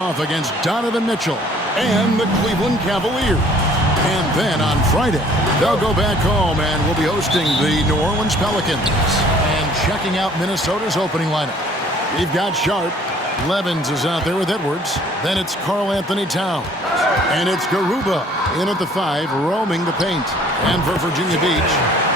off against Donovan Mitchell and the Cleveland Cavaliers. And then on Friday, they'll go back home and will be hosting the New Orleans Pelicans. And checking out Minnesota's opening lineup, we've got Sharp. Levens is out there with Edwards. Then it's Karl Anthony Towns. And it's Garuba in at the 5, roaming the paint. And for Virginia Beach.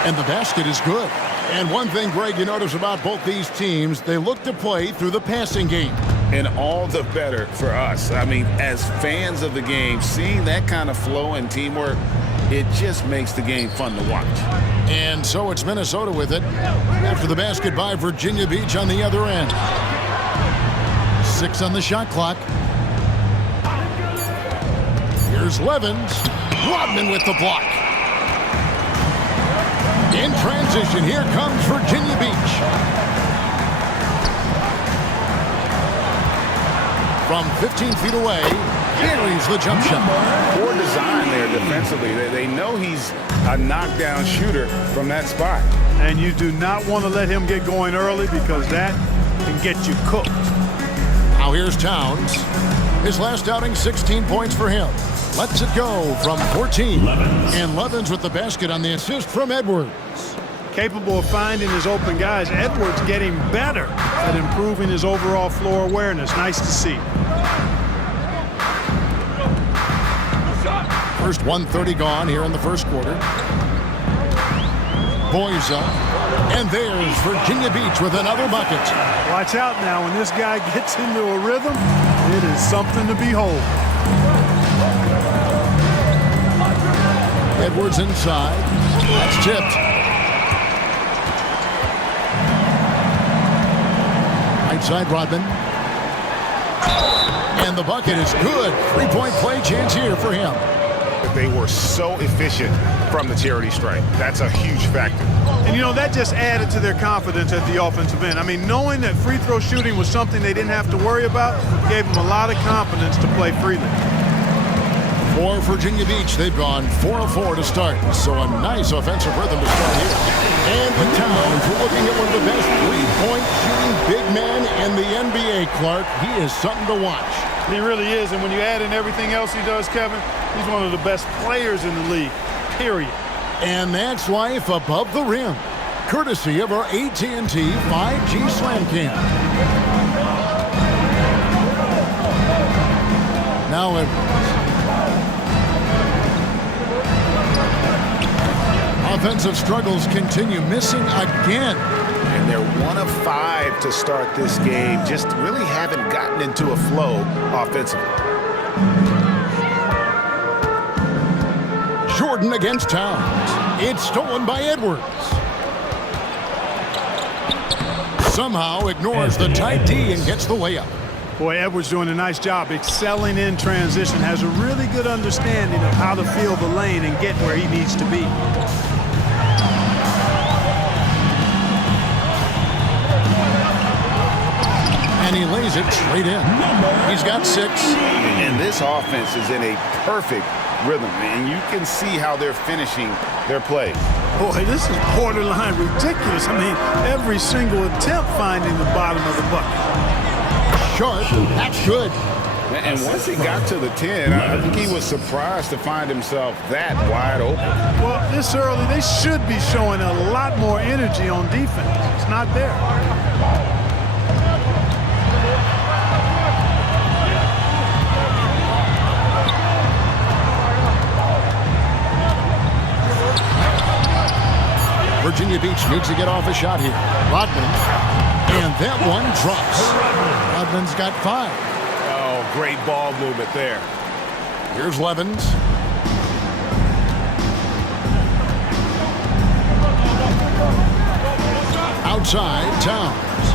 And the basket is good. And one thing, Greg, you notice about both these teams, they look to play through the passing game. And all the better for us. I mean, as fans of the game, seeing that kind of flow and teamwork, it just makes the game fun to watch. And so it's Minnesota with it. After the basket by Virginia Beach on the other end. 6 on the shot clock. Here's Levens. Rodman with the block. In transition, here comes Virginia Beach. From 15 feet away, carries the jump shot. Poor design there defensively. They know he's a knockdown shooter from that spot. And you do not want to let him get going early because that can get you cooked. Now here's Towns. His last outing, 16 points for him. Lets it go from 14. And Levens with the basket on the assist from Edwards. Capable of finding his open guys, Edwards getting better at improving his overall floor awareness. Nice to see. First 1:30 gone here in the first quarter. Boys up. And there's Virginia Beach with another bucket. Watch out now. When this guy gets into a rhythm, it is something to behold. Edwards inside. That's tipped. Right side, Rodman. And the bucket is good. 3-point play chance here for him. They were so efficient from the charity stripe. That's a huge factor. And, you know, that just added to their confidence at the offensive end. I mean, knowing that free throw shooting was something they didn't have to worry about gave them a lot of confidence to play freely. For Virginia Beach, they've gone 4 of 4 to start. So a nice offensive rhythm to start here. And the Towns, we're looking at one of the best three-point shooting big men in the NBA, Clark. He is something to watch. He really is, and when you add in everything else he does, Kevin, he's one of the best players in the league, period. And that's life above the rim, courtesy of our AT&T 5G Slam Cam. Now Edwards. Offensive struggles continue, missing again. And they're 1 of 5 to start this game. Just really haven't gotten into a flow offensively. Jordan against Towns. It's stolen by Edwards. Somehow ignores the tight D and gets the layup. Boy, Edwards doing a nice job excelling in transition. Has a really good understanding of how to feel the lane and get where he needs to be. And he lays it straight in. He's got 6. And this offense is in a perfect rhythm, and you can see how they're finishing their play. Boy, this is borderline ridiculous. I mean, every single attempt finding the bottom of the bucket. Sharp, that's good. And once he got to the 10, I think he was surprised to find himself that wide open. Well, this early, they should be showing a lot more energy on defense. It's not there. Virginia Beach needs to get off a shot here. Rodman. And that one drops. Rodman's got 5. Oh, great ball movement there. Here's Levens. Outside, Towns.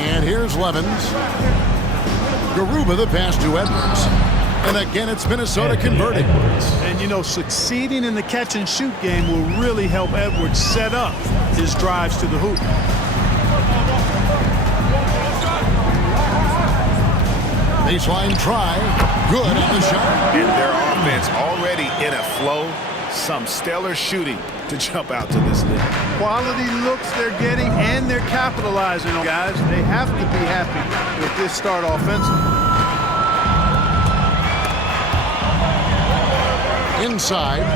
And here's Levens. Garuba the pass to Edwards. And again, it's Minnesota converting. And, you know, succeeding in the catch-and-shoot game will really help Edwards set up his drives to the hoop. Baseline try. Good on the shot. And their offense already in a flow. Some stellar shooting to jump out to this league. Quality looks they're getting, and they're capitalizing on guys. They have to be happy with this start offensively. Inside,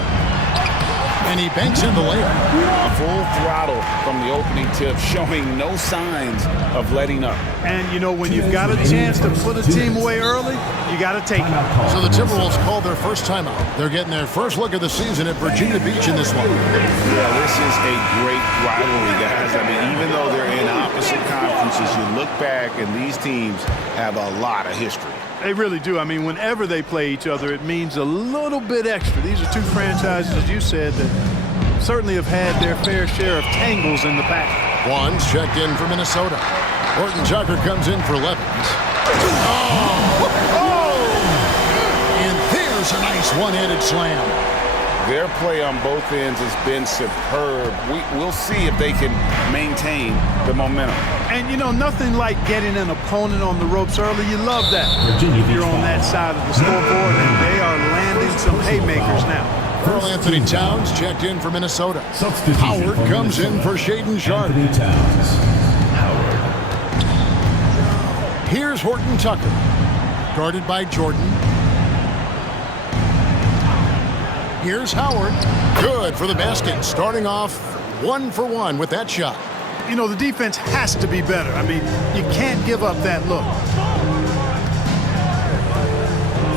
and he banks in the layup. Full throttle from the opening tip, showing no signs of letting up. And, you know, when you've got a chance to put a team away early, you got to take it. So the Timberwolves called their first timeout. They're getting their first look of the season at Virginia Beach in this one. Yeah, this is a great rivalry, guys. I mean, even though they're in opposite conferences, you look back and these teams have a lot of history. They really do. I mean, whenever they play each other, it means a little bit extra. These are two franchises, as you said, that certainly have had their fair share of tangles in the past. One's checked in for Minnesota. Horton Tucker comes in for Levens. And there's a nice one-handed slam. Their play on both ends has been superb. We'll see if they can maintain the momentum. And, you know, nothing like getting an opponent on the ropes early. You love that. If you're on that side of the scoreboard, and they are landing some haymakers now. Karl Anthony Towns checked in for Minnesota. Howard comes in for Shaedon Sharpe. Here's Horton Tucker, guarded by Jordan. Here's Howard. Good for the basket. Starting off 1 for 1 with that shot. You know, the defense has to be better. I mean, you can't give up that look.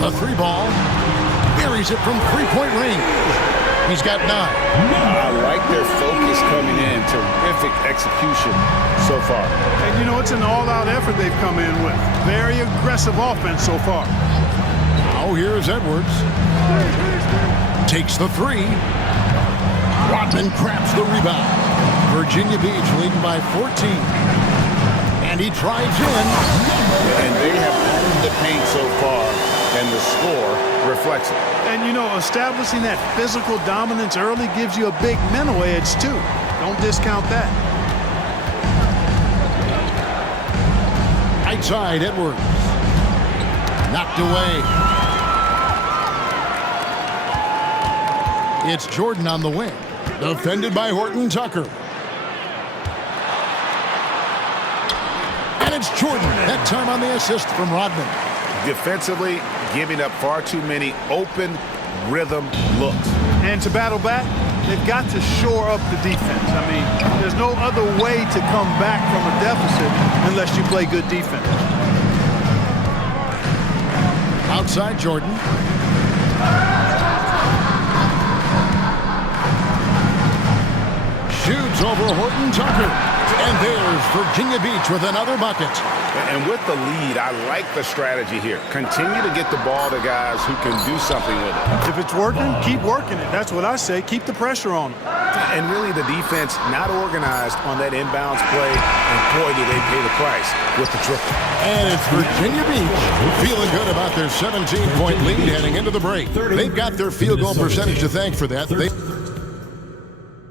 A 3-ball. Buries it from 3-point range. He's got 9. I like their focus coming in. Terrific execution so far. And, you know, it's an all-out effort they've come in with. Very aggressive offense so far. Now here's Edwards. Takes the 3. Rodman grabs the rebound. Virginia Beach leading by 14. And he drives in. And they have owned the paint so far, and the score reflects it. And, you know, establishing that physical dominance early gives you a big mental edge, too. Don't discount that. Right side, Edwards. Knocked away. It's Jordan on the wing. Defended by Horton Tucker. And it's Jordan, that time on the assist from Rodman. Defensively, giving up far too many open rhythm looks. And to battle back, they've got to shore up the defense. I mean, there's no other way to come back from a deficit unless you play good defense. Outside Jordan. Shoots over Horton Tucker. And there's Virginia Beach with another bucket. And with the lead, I like the strategy here. Continue to get the ball to guys who can do something with it. If it's working, keep working it. That's what I say. Keep the pressure on them. And really the defense not organized on that inbounds play. And boy, do they pay the price with the triple. And it's Virginia Beach feeling good about their 17-point lead heading into the break. They've got their field goal percentage to thank for that.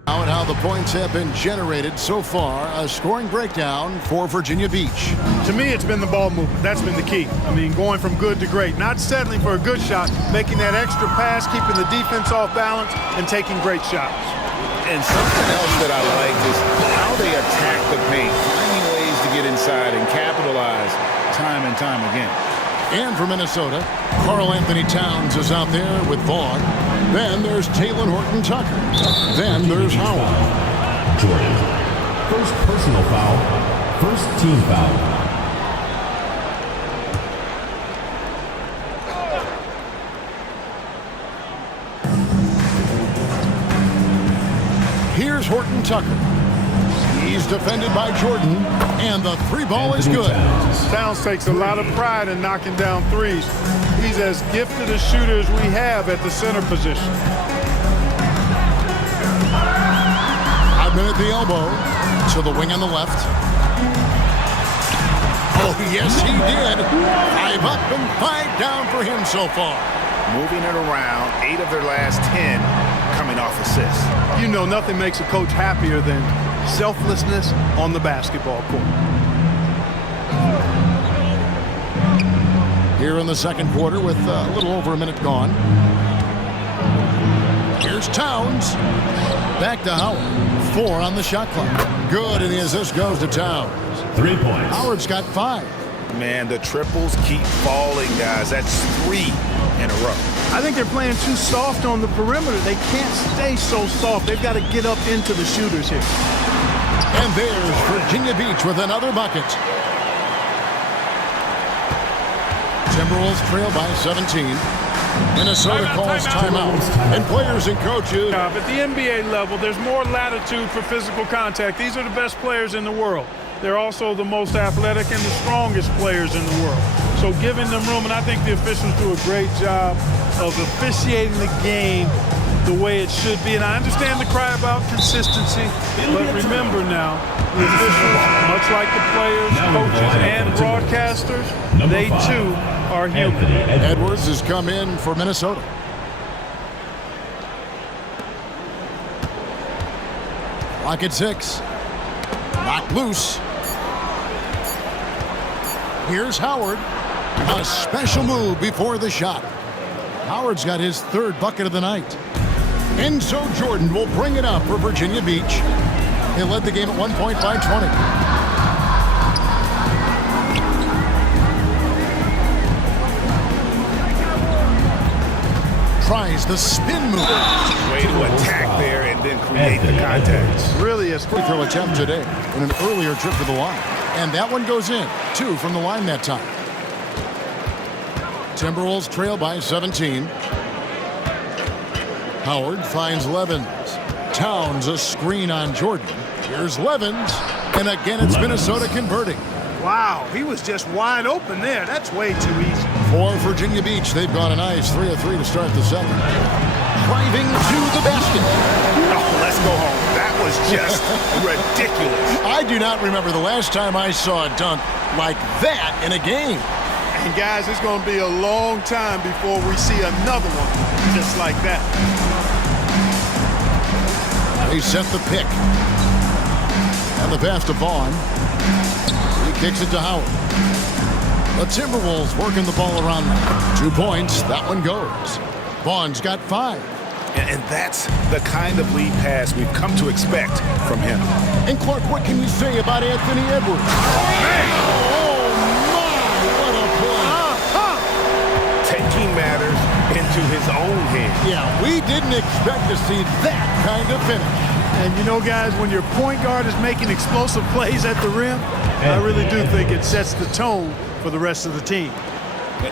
Now and how the points have been generated so far. A scoring breakdown for Virginia Beach. To me, it's been the ball movement. That's been the key. I mean, going from good to great. Not settling for a good shot, making that extra pass, keeping the defense off balance, and taking great shots. And something else that I like is how they attack the paint, finding ways to get inside and capitalize time and time again. And for Minnesota, Karl Anthony Towns is out there with Vaughn. Then there's Talen Horton Tucker. Then there's Howard. Jordan. First personal foul. First team foul. Here's Horton Tucker. He's defended by Jordan, and the 3-ball is good. Towns takes a lot of pride in knocking down threes. He's as gifted a shooter as we have at the center position. Rodman at the elbow to the wing on the left. Oh, yes, he did. 5 up and 5 down for him so far. Moving it around, 8 of their last 10 coming off assists. You know, nothing makes a coach happier than selflessness on the basketball court. Here in the second quarter with a little over a minute gone. Here's Here's Towns. Back to Howard. 4 on the shot clock. Good, and the assist goes to Towns. 3 points. Howard's got 5. Man, the triples keep falling, guys. That's 3 in a row. I think they're playing too soft on the perimeter. They can't stay so soft. They've got to get up into the shooters here. And there's Virginia Beach with another bucket. Timberwolves trail by 17. Minnesota calls timeout. And players and coaches. At the NBA level, there's more latitude for physical contact. These are the best players in the world. They're also the most athletic and the strongest players in the world. So giving them room, and I think the officials do a great job of officiating the game the way it should be. And I understand the cry about consistency, but remember now, the officials, much like the players, coaches, and broadcasters, they too are human. Edwards has come in for Minnesota. Clock at 6. Knocked loose. Here's Howard. A special move before the shot. Howard's got his 3rd bucket of the night. And so Jordan will bring it up for Virginia Beach. They led the game at 1 point by 20. Tries the spin move. Way to attack there and then create the contact. Really a Free throw attempt today in an earlier trip to the line. And that one goes in. 2 from the line that time. Timberwolves trail by 17. Howard finds Levens. Towns a screen on Jordan. Here's Levens. And again, it's Minnesota converting. wow, he was just wide open there. That's way too easy. For Virginia Beach, they've got a nice 3 of 3 to start the 7th. Driving to the basket. Oh, let's go home. That was just ridiculous. I do not remember the last time I saw a dunk like that in a game. And guys, it's going to be a long time before we see another one just like that. They set the pick. And the pass to Vaughn. He kicks it to Howard. The Timberwolves working the ball around them. 2 points. That one goes. Vaughn's got 5. And that's the kind of lead pass we've come to expect from him. And Clark, what can you say about Anthony Edwards? Oh, my, what a play. Taking matters into his own hands. Yeah, we didn't expect to see that kind of finish. And you know, guys, when your point guard is making explosive plays at the rim, I really do think it sets the tone for the rest of the team.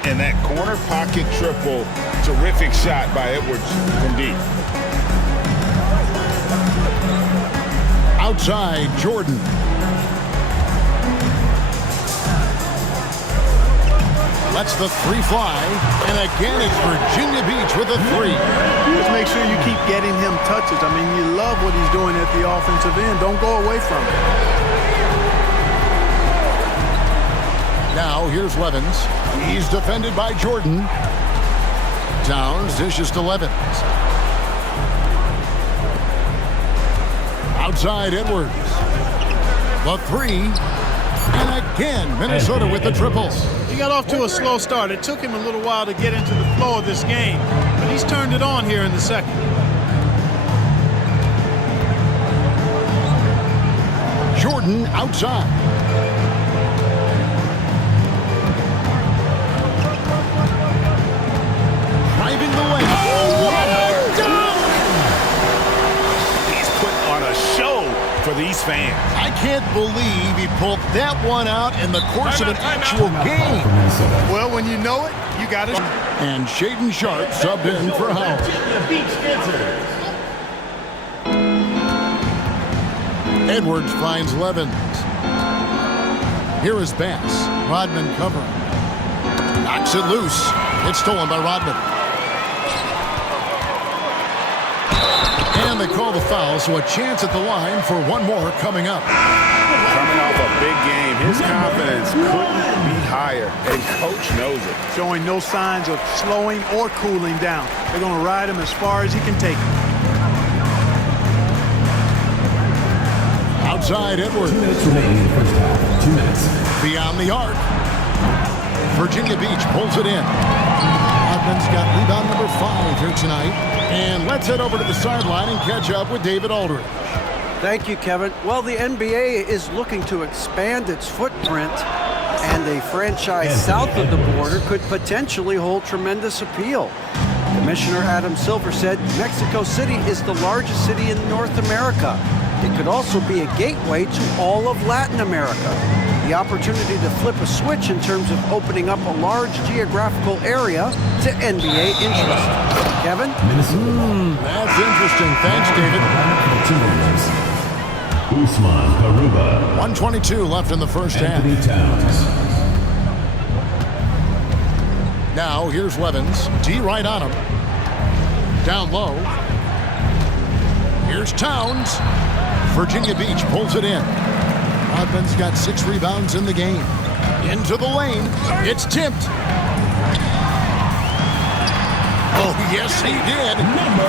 And that corner pocket triple, terrific shot by Edwards from deep. Outside, Jordan. Lets the 3 fly. And again, it's Virginia Beach with a 3. Just make sure you keep getting him touches. I mean, you love what he's doing at the offensive end. Don't go away from it. Now, here's Levens. He's defended by Jordan. Towns dishes to Levens. Outside, Edwards. The 3. And again, Minnesota with the triple. He got off to a slow start. It took him a little while to get into the flow of this game, but he's turned it on here in the second. Jordan outside. Driving the lane. He's put on a show for these fans. I can't believe he pulled that one out in the course of an actual game. Well, when you know it, you got it. And Shaden Sharp subbed in for Howard. Edwards finds Levens. Here is Bass. Rodman covering. Knocks it loose. It's stolen by Rodman. And they call the foul, so a chance at the line for one more coming up. Coming off a big game, his confidence couldn't be higher, and coach knows it. Showing no signs of slowing or cooling down. They're going to ride him as far as he can take him. Outside Edwards. 2 minutes remaining in the first half. 2 minutes. Beyond the arc. Virginia Beach pulls it in. A Rodman's got rebound number 5 here tonight. And let's head over to the sideline and catch up with David Aldridge. Thank you, Kevin. Well, the NBA is looking to expand its footprint, and a franchise south of the border could potentially hold tremendous appeal. Commissioner Adam Silver said Mexico City is the largest city in North America. It could also be a gateway to all of Latin America. The opportunity to flip a switch in terms of opening up a large geographical area to NBA interest. Kevin? That's interesting. Thanks, David. Usman Garuba. 1:22 left in the first half. Anthony Towns. Now, here's Levens. D right on him. Down low. Here's Towns. Virginia Beach pulls it in. Rodman's got 6 rebounds in the game. Into the lane. It's tipped. Oh, yes, he did.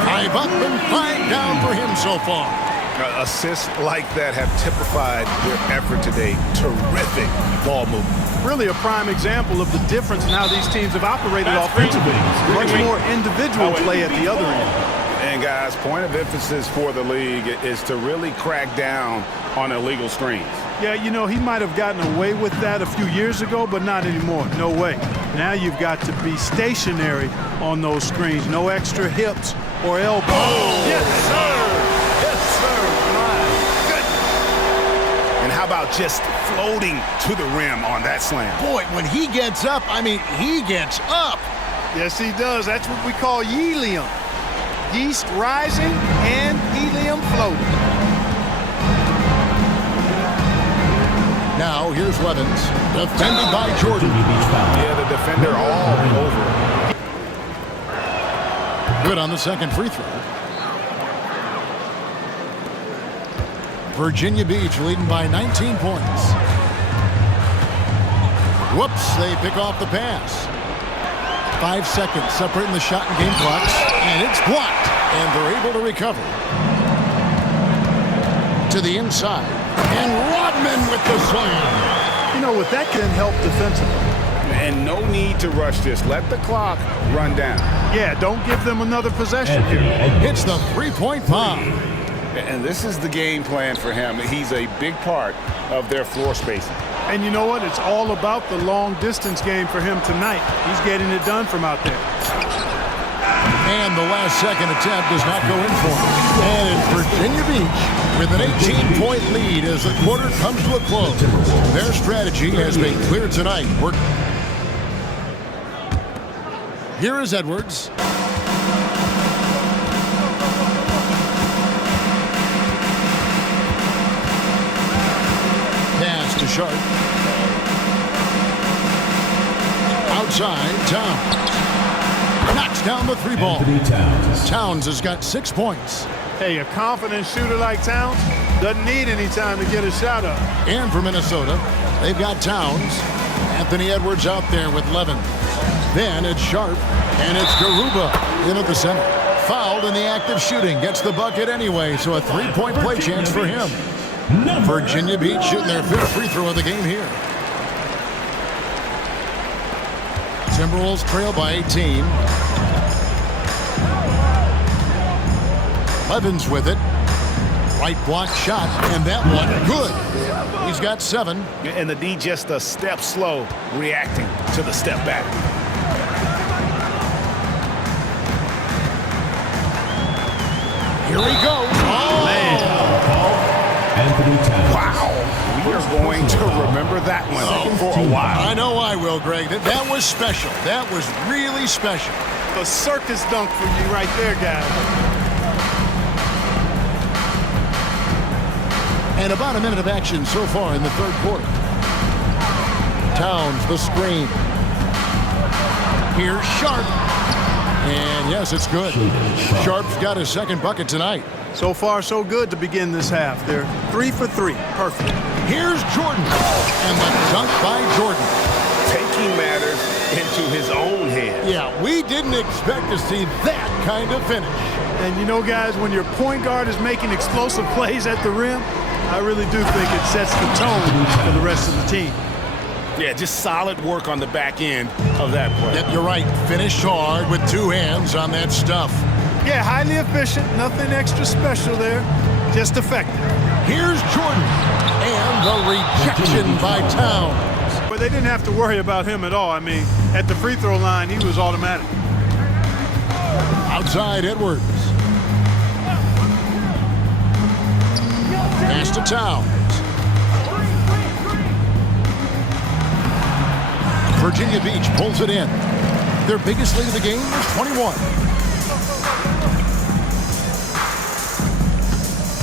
5 up and 5 down for him so far. Assists like that have typified their effort today. Terrific ball movement. Really a prime example of the difference in how these teams have operated offensively. Much more individual play at the other end. And guys, point of emphasis for the league is to really crack down on illegal screens. Yeah, you know, he might have gotten away with that a few years ago, but not anymore. No way. Now you've got to be stationary on those screens. No extra hips or elbows. Oh, yes, sir. Yes, sir. My goodness. And how about just floating to the rim on that slam? Boy, when he gets up, I mean, he gets up. Yes, he does. That's what we call helium. Yeast rising and helium floating. Now, here's Levens. Defended by Jordan. Yeah, the defender all over. Good on the second free throw. Virginia Beach leading by 19 points. Whoops, they pick off the pass. 5 seconds separating the shot and game clocks, and it's blocked, and they're able to recover. To the inside, and Rodman with the slam. You know what, that can help defensively. And no need to rush this. Let the clock run down. Yeah, don't give them another possession here. It's the three-point bomb. And this is the game plan for him. He's a big part of their floor spacing. And you know what? It's all about the long-distance game for him tonight. He's getting it done from out there. And the last second attempt does not go in for him. And it's Virginia Beach with an 18-point lead as the quarter comes to a close. Their strategy has been clear tonight. Here is Edwards. Pass to Sharp. Outside, Towns. Knocks down the 3-ball. Towns has got 6 points. Hey, a confident shooter like Towns doesn't need any time to get a shot up. And for Minnesota, they've got Towns. Anthony Edwards out there with Levin. Then it's Sharp, and it's Garuba into the center. Fouled in the act of shooting. Gets the bucket anyway, so a 3-point play chance for him. Virginia Beach shooting their 5th free throw of the game here. Timberwolves trail by 18. Levens with it. Right block shot, and that one good. He's got 7. And the D just a step slow, reacting to the step back. Here he goes. Oh, man. Anthony Towns. Wow. We are going to remember that one for a while. I know I will, Greg. That was special. That was really special. A circus dunk for you right there, guys. And about a minute of action so far in the third quarter. Towns, the screen. Here's Sharp. And yes, it's good. Sharp's got his 2nd bucket tonight. So far, so good to begin this half. They're 3 for 3. Perfect. Here's Jordan. And the dunk by Jordan. Taking matters into his own hands. Yeah, we didn't expect to see that kind of finish. And you know, guys, when your point guard is making explosive plays at the rim, I really do think it sets the tone for the rest of the team. Yeah, just solid work on the back end of that play. Yep, you're right. Finished hard with 2 hands on that stuff. Yeah, highly efficient. Nothing extra special there. Just effective. Here's Jordan. And the rejection by Towns. But they didn't have to worry about him at all. I mean, at the free throw line, he was automatic. Outside Edwards. Pass to Towns. Virginia Beach pulls it in. Their biggest lead of the game is 21.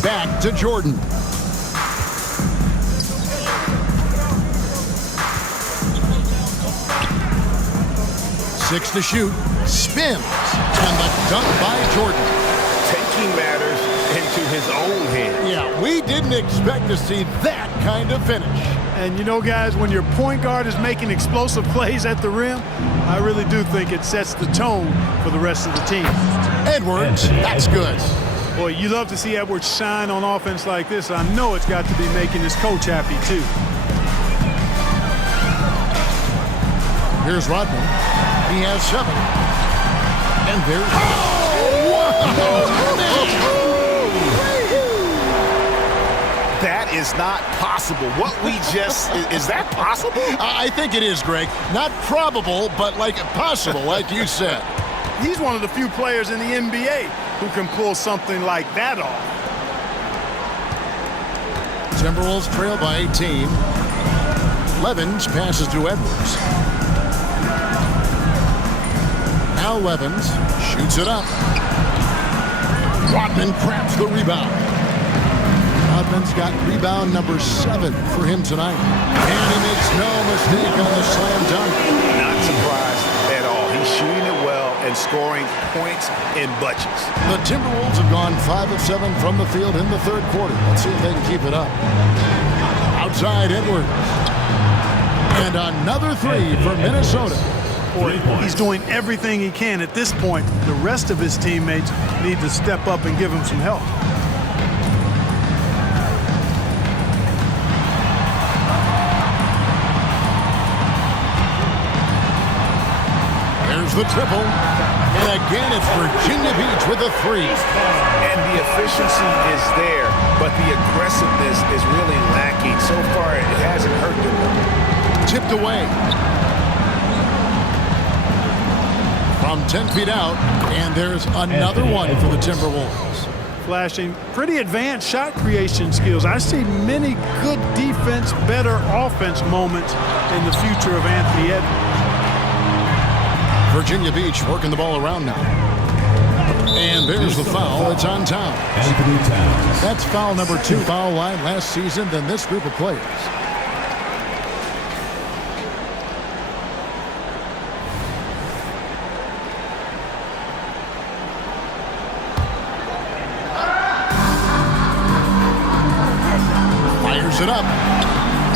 Back to Jordan. Six to shoot. Spins. And the dunk by Jordan. Taking matters into his own hands. Yeah, we didn't expect to see that kind of finish. And you know, guys, when your point guard is making explosive plays at the rim, I really do think it sets the tone for the rest of the team. Edwards, that's good. Boy, you love to see Edwards shine on offense like this. I know it's got to be making his coach happy, too. Here's Rodman. He has 7. And there's... Oh, wow! That is not possible. What we just... is that possible? I think it is, Greg. Not probable, but like possible, like you said. He's one of the few players in the NBA who can pull something like that off. Timberwolves trail by 18. Levens passes to Edwards. Now Levens shoots it up. Rodman grabs the rebound. Rodman's got rebound number 7 for him tonight. And he makes no mistake on the slam dunk. Not surprised at all. He's shooting it well and scoring points in bunches. The Timberwolves have gone 5 of 7 from the field in the third quarter. Let's see if they can keep it up. Outside Edwards. And another 3 for Minnesota. Boy, he's doing everything he can at this point. The rest of his teammates need to step up and give him some help. There's the triple. And again, it's Virginia Beach with a 3. And the efficiency is there, but the aggressiveness is really lacking. So far, it hasn't hurt them. Tipped away. From 10 feet out, and there's another one for the Timberwolves. Flashing pretty advanced shot creation skills. I see many good defense, better offense moments in the future of Anthony Edwards. Virginia Beach working the ball around now. And there's the foul. It's on Towns. Anthony Towns. That's foul number 2 foul line last season than this group of players. Fires it up.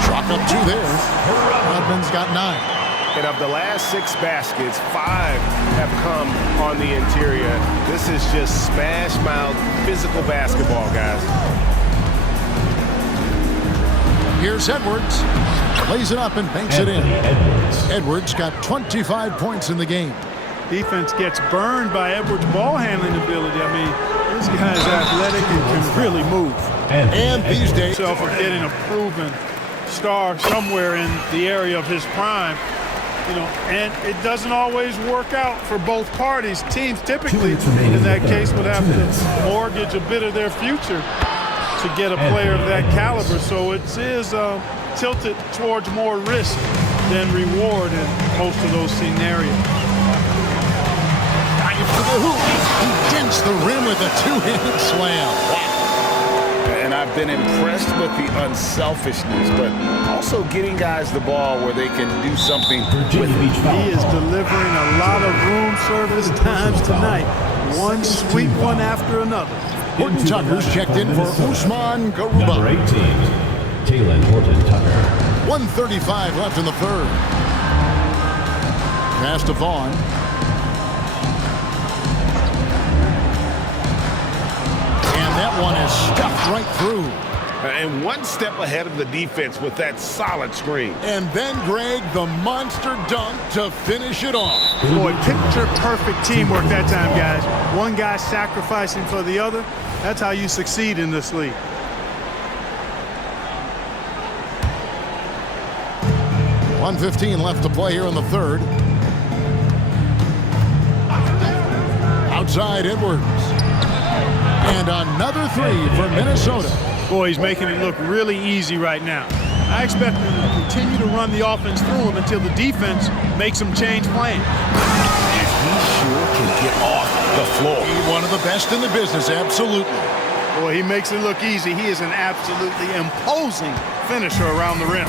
Chalk up 2 there. Rodman's got 9. And of the last 6 baskets, 5 have come on the interior. This is just smash mouth physical basketball, guys. Here's Edwards. Plays it up and banks it in. Edwards got 25 points in the game. Defense gets burned by Edwards' ball handling ability. I mean, this guy's athletic and can really move. And these days, Himself of getting a proven star somewhere in the area of his prime. You know, and it doesn't always work out for both parties. Teams typically, in that case, would have to mortgage a bit of their future to get a player of that caliber. So it is tilted towards more risk than reward in most of those scenarios. for the hoop. He dents the rim with a 2-handed slam. Wow. And I've been impressed with the unselfishness, but also getting guys the ball where they can do something with it. He is delivering a lot of room service times tonight. One sweet one after another. Horton Tucker's checked in for Usman Number Garuba. 18, Talen Horton-Tucker. 1:35 left in the third. Pass to Vaughn. And that one is stuffed right through. And one step ahead of the defense with that solid screen. And then, Greg, the monster dunk to finish it off. Boy, picture-perfect teamwork that time, guys. One guy sacrificing for the other. That's how you succeed in this league. .115 left to play here in the third. Outside Edwards. And another three for Minnesota. Boy, he's making it look really easy right now. I expect them to continue to run the offense through him until the defense makes him change plans. And he sure can get off the floor. One of the best in the business, absolutely. Boy, he makes it look easy. He is an absolutely imposing finisher around the rim.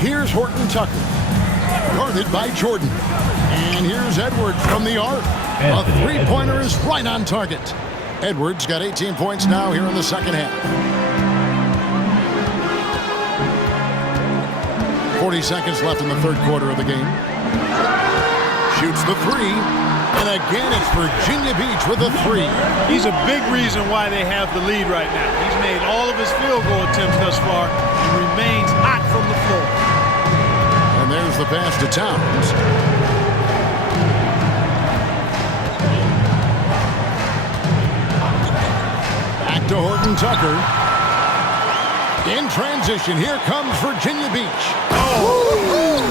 Here's Horton Tucker, guarded by Jordan. And here's Edwards from the arc. A three-pointer is right on target. Edwards got 18 points now here in the second half. 40 seconds left in the third quarter of the game. Shoots the three. And again, it's Virginia Beach with a three. He's a big reason why they have the lead right now. He's made all of his field goal attempts thus far and remains hot from the floor. And there's the pass to Towns. Back to Horton Tucker. In transition, here comes Virginia Beach. Oh!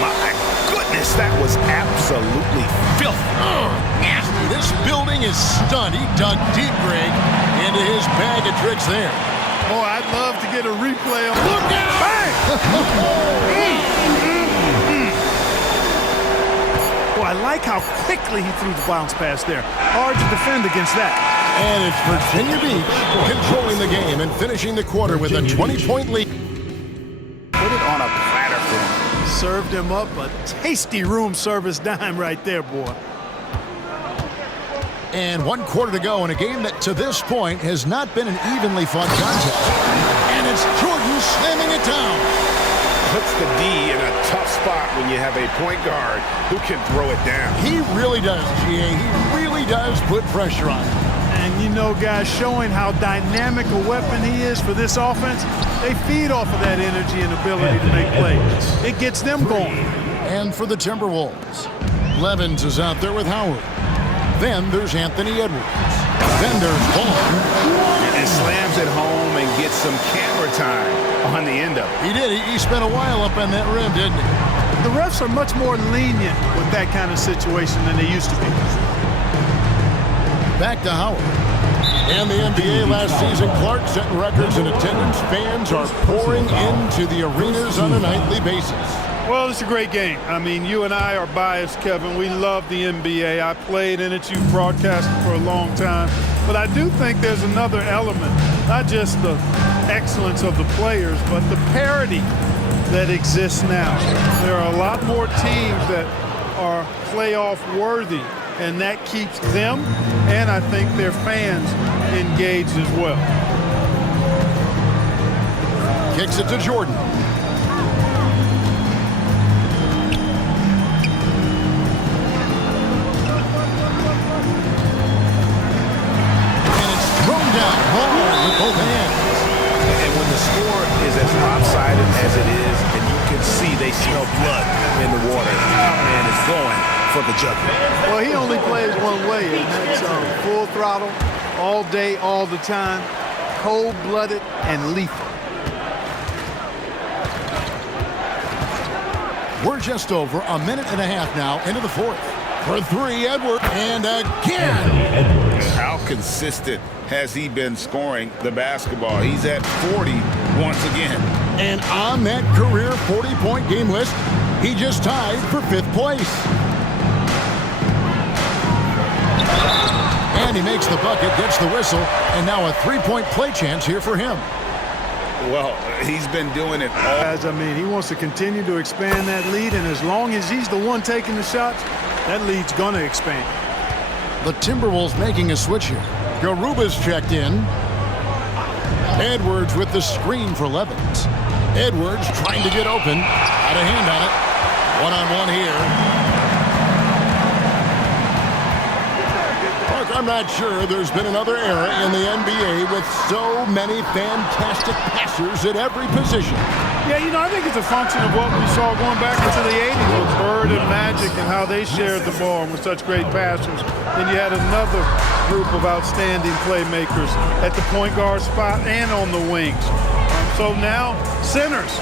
My goodness, that was absolutely filthy. Oh, nasty. This building is stunned. He dug deep, Greg, into his bag of tricks there. Boy, I'd love to get a replay of Look out! Bang! Boy, I like how quickly he threw the bounce pass there. Hard to defend against that. And it's Virginia Beach controlling the game and finishing the quarter with a 20-point lead. Put it on a platter for him. Served him up a tasty room service dime right there, boy. And 1 quarter to go in a game that to this point has not been an evenly fought contest. And it's Jordan slamming it down. Puts the D in a tough spot when you have a point guard who can throw it down. He really does, GA. He really does put pressure on him. And you know, guys, showing how dynamic a weapon he is for this offense, they feed off of that energy and ability to make plays. It gets them going. And for the Timberwolves, Levens is out there with Howard. Then there's Anthony Edwards. Then there's Vaughn. And slams it home and gets some camera time on the end of it. He did. He spent a while up on that rim, didn't he? The refs are much more lenient with that kind of situation than they used to be. Back to Howard. And the NBA last season, Clark setting records in attendance. Fans are pouring into the arenas on a nightly basis. Well, it's a great game. I mean, you and I are biased, Kevin. We love the NBA. I played in it. You've broadcasted for a long time. But I do think there's another element, not just the excellence of the players, but the parity that exists now. There are a lot more teams that are playoff worthy, and that keeps them and I think their fans engaged as well. Kicks it to Jordan. And it's thrown down hard with both hands. And when the score is as lopsided as it is, and you can see they smell blood in the water, and it's going for the jugular. Well, he only plays one way, and that's full throttle, all day, all the time, cold-blooded and lethal. We're just over a minute and a half now into the fourth. For three, Edwards, and again. How consistent has he been scoring the basketball? He's at 40 once again. And on that career 40-point game list, he just tied for 5th place. And he makes the bucket, gets the whistle, and now a 3-point play chance here for him. Well, he's been doing it all. I mean, he wants to continue to expand that lead, and as long as he's the one taking the shots, that lead's going to expand. The Timberwolves making a switch here. Garuba's checked in. Edwards with the screen for Levens. Edwards trying to get open. Out of hand on it. One-on-one here. I'm not sure there's been another era in the NBA with so many fantastic passers at every position. Yeah, I think it's a function of what we saw going back into the 80s with Bird and Magic and how they shared the ball and were such great passers. Then you had another group of outstanding playmakers at the point guard spot and on the wings. So now centers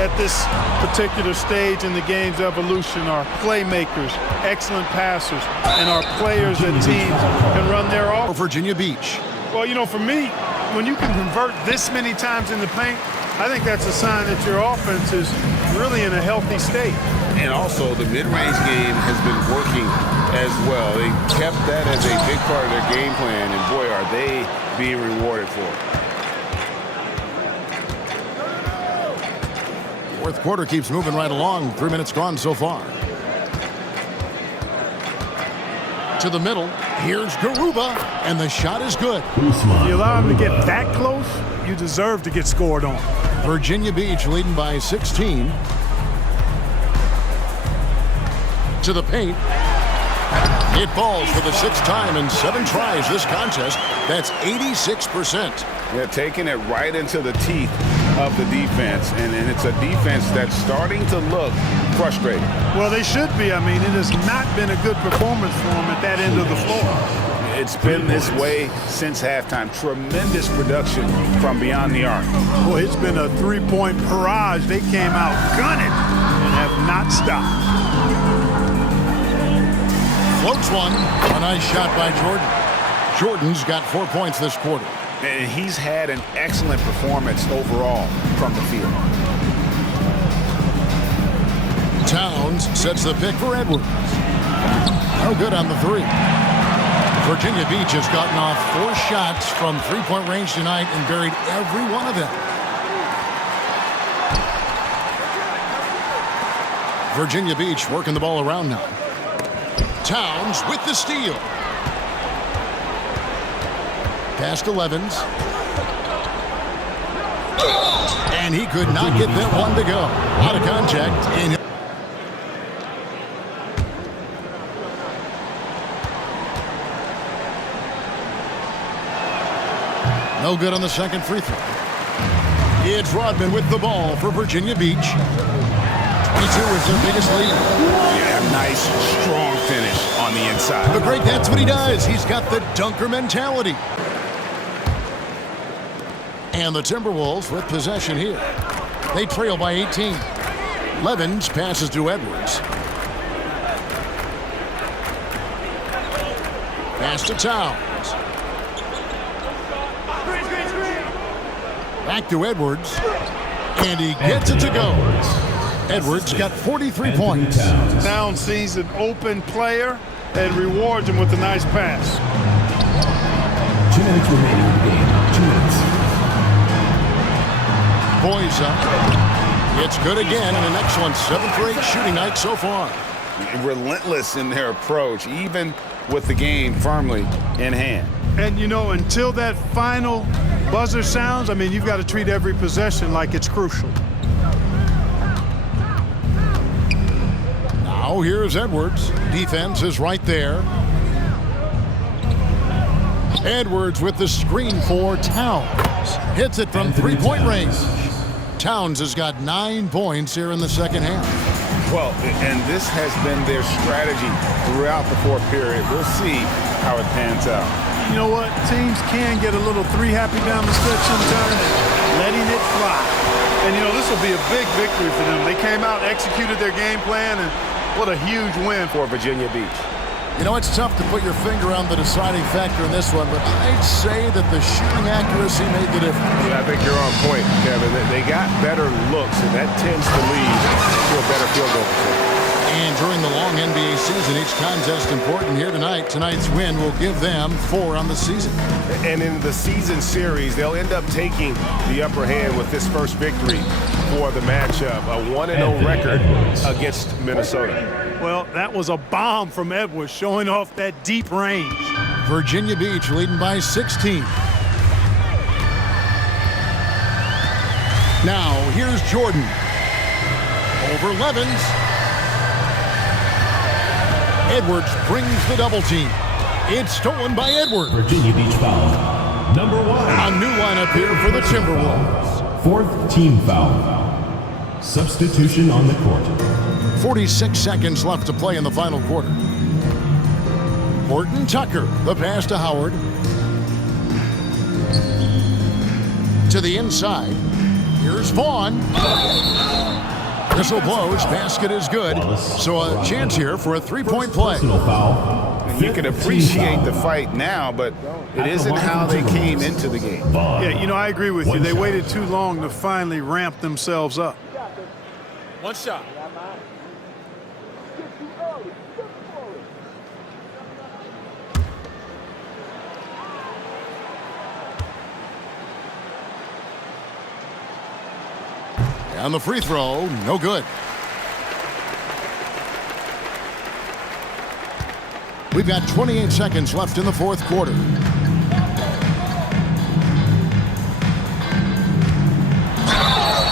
at this particular stage in the game's evolution are playmakers, excellent passers, and are players that teams can run their offense. Virginia Beach. Well, for me, when you can convert this many times in the paint, I think that's a sign that your offense is really in a healthy state. And also, the mid-range game has been working as well. They kept that as a big part of their game plan, and boy, are they being rewarded for it. Fourth quarter keeps moving right along. 3 minutes gone so far. To the middle. Here's Garuba, and the shot is good. If you allow him to get that close, you deserve to get scored on. Virginia Beach leading by 16. To the paint. It falls for the 6th time in 7 tries this contest. That's 86%. They're taking it right into the teeth of the defense, and it's a defense that's starting to look frustrated. Well, they should be. I mean, it has not been a good performance for them at that end of the floor. It's been this way since halftime. Tremendous production from beyond the arc. Boy, it's been a three-point barrage. They came out gunning and have not stopped. Floats one. A nice shot by Jordan. Jordan's got 4 points this quarter. And he's had an excellent performance overall from the field. Towns sets the pick for Edwards. No good on the 3. Virginia Beach has gotten off 4 shots from three-point range tonight and buried every one of them. Virginia Beach working the ball around now. Towns with the steal. Past 11s. And he could not get that one to go. Out of contact. And no good on the second free throw. It's Rodman with the ball for Virginia Beach. 22 is their biggest lead. Yeah, nice, strong finish on the inside. But great, that's what he does. He's got the dunker mentality. And the Timberwolves with possession here. They trail by 18. Levens passes to Edwards. Pass to Towns. Back to Edwards. And he gets it to go. Edwards got 43 points. Towns sees an open player and rewards him with a nice pass. 2 minutes remaining in the game. 2 minutes. Boys up. It's good again, and an excellent 7 for 8 shooting night so far. Relentless in their approach, even with the game firmly in hand. And, until that final buzzer sounds, I mean, you've got to treat every possession like it's crucial. Now here's Edwards. Defense is right there. Edwards with the screen for Towns. Hits it from three-point range. Towns has got 9 points here in the second half. Well, and this has been their strategy throughout the fourth period. We'll see how it pans out. You know what? Teams can get a little three-happy down the stretch sometimes, letting it fly. And, this will be a big victory for them. They came out, executed their game plan, and what a huge win for Virginia Beach. It's tough to put your finger on the deciding factor in this one, but I'd say that the shooting accuracy made the difference. Yeah, I think you're on point, Kevin. They got better looks, and that tends to lead to a better field goal percentage. And during the long NBA season, each contest important here tonight. Tonight's win will give them 4 on the season. And in the season series, they'll end up taking the upper hand with this first victory for the matchup. A 1-0 record against Minnesota. Well, that was a bomb from Edwards, showing off that deep range. Virginia Beach leading by 16. Now, here's Jordan. Over Levens. Edwards brings the double team. It's stolen by Edwards. Virginia Beach foul. Number 1. A new lineup here for the Timberwolves. 4th team foul. Substitution on the court. 46 seconds left to play in the final quarter. Horton Tucker, the pass to Howard. To the inside. Here's Vaughn. Whistle blows. Basket is good. So a chance here for a three-point play. Personal foul. You can appreciate the fight now, but it isn't how they came into the game. Yeah, you know, I agree with you. They waited too long to finally ramp themselves up. One shot. And the free throw, no good. We've got 28 seconds left in the fourth quarter.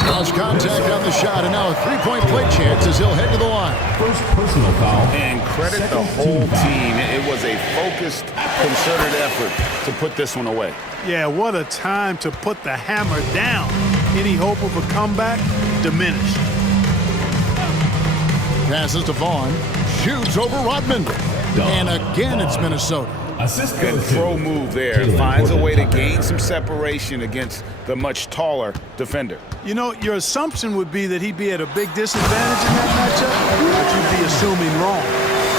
Cross contact on the shot, and now a three-point play chance as he'll head to the line. First personal foul. And credit the whole team. It was a focused, concerted effort to put this one away. Yeah, what a time to put the hammer down. Any hope of a comeback diminished. Passes to Vaughn. Shoots over Rodman. And again, it's Minnesota. Assist Good goes to throw move there. Jalen Finds a way to Horton Tucker. gain some separation against the much taller defender. You know, your assumption would be that he'd be at a big disadvantage in that matchup, but you'd be assuming wrong.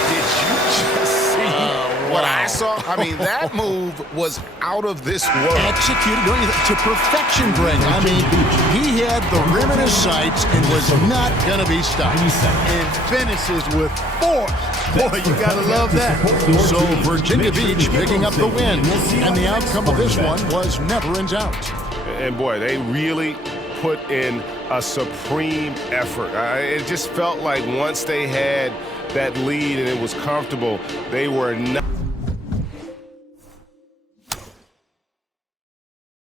Did you just see what I saw? I mean, that move was out of this world. Executed to perfection, Brent. I mean, he had the rim in his sights and was not going to be stopped. 90 seconds. And finishes with force. Boy, you gotta love that. So Virginia Beach picking up the win, and the outcome of this one was never in doubt. And boy, they really put in a supreme effort. It just felt like once they had that lead and it was comfortable, they were not